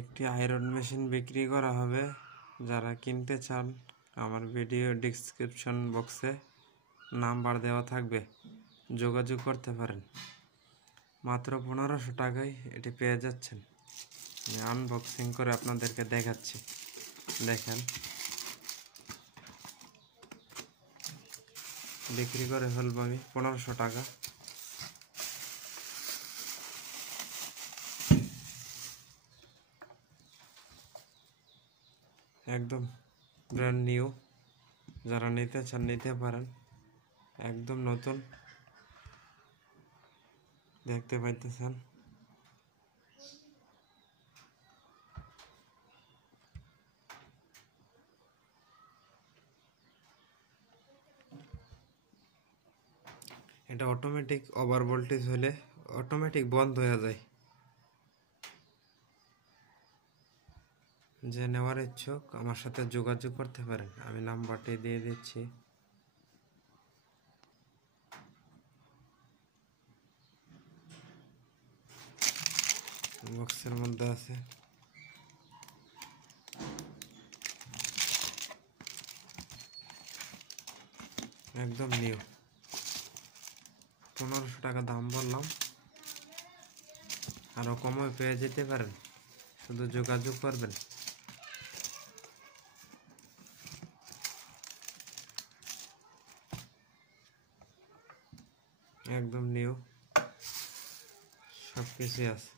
একটি iron machine বিক্রি করা হবে। যারা কিনতে চান আমার ভিডিও ডেসক্রিপশন বক্সে নাম্বার দেওয়া থাকবে, যোগাযোগ করতে পারেন। মাত্র 1500 টাকায় এটি পেয়ে যাচ্ছেন। আমি আনবক্সিং করে আপনাদেরকে দেখাচ্ছি, দেখেন। বিক্রি করে ফেলবো আমি 1500 টাকা। একদম ব্র্যান্ড নিউ, যারা নিতে চান নিতে পারেন। একদম নতুন, দেখতে পাইতেছেন। এটা অটোমেটিক, ওভার ভোল্টেজ হলে অটোমেটিক বন্ধ হয়ে যায়। যে নেওয়ার ইচ্ছুক আমার সাথে যোগাযোগ করতে পারেন, আমি নাম্বারটি দিয়ে দিচ্ছি। বক্সের মধ্যে আছে। একদম নিউ, 1500 টাকা দাম বললাম, আরো কমে পেয়ে যেতে পারেন, শুধু যোগাযোগ করবেন। একদম নিউ, সব কিছুই আছে।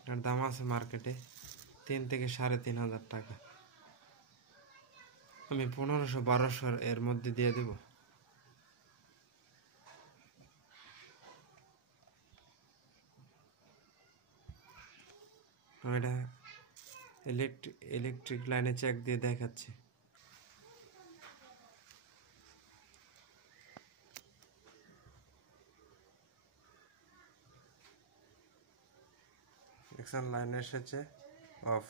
এটার দাম আছে মার্কেটে 3 থেকে 3500 টাকা। আমি 1500-1200 এর মধ্যে দিয়ে দেব। আমি এটা ইলেকট্রিক লাইনে চেক দিয়ে দেখাচ্ছি। লাইন এসেছে, অফ।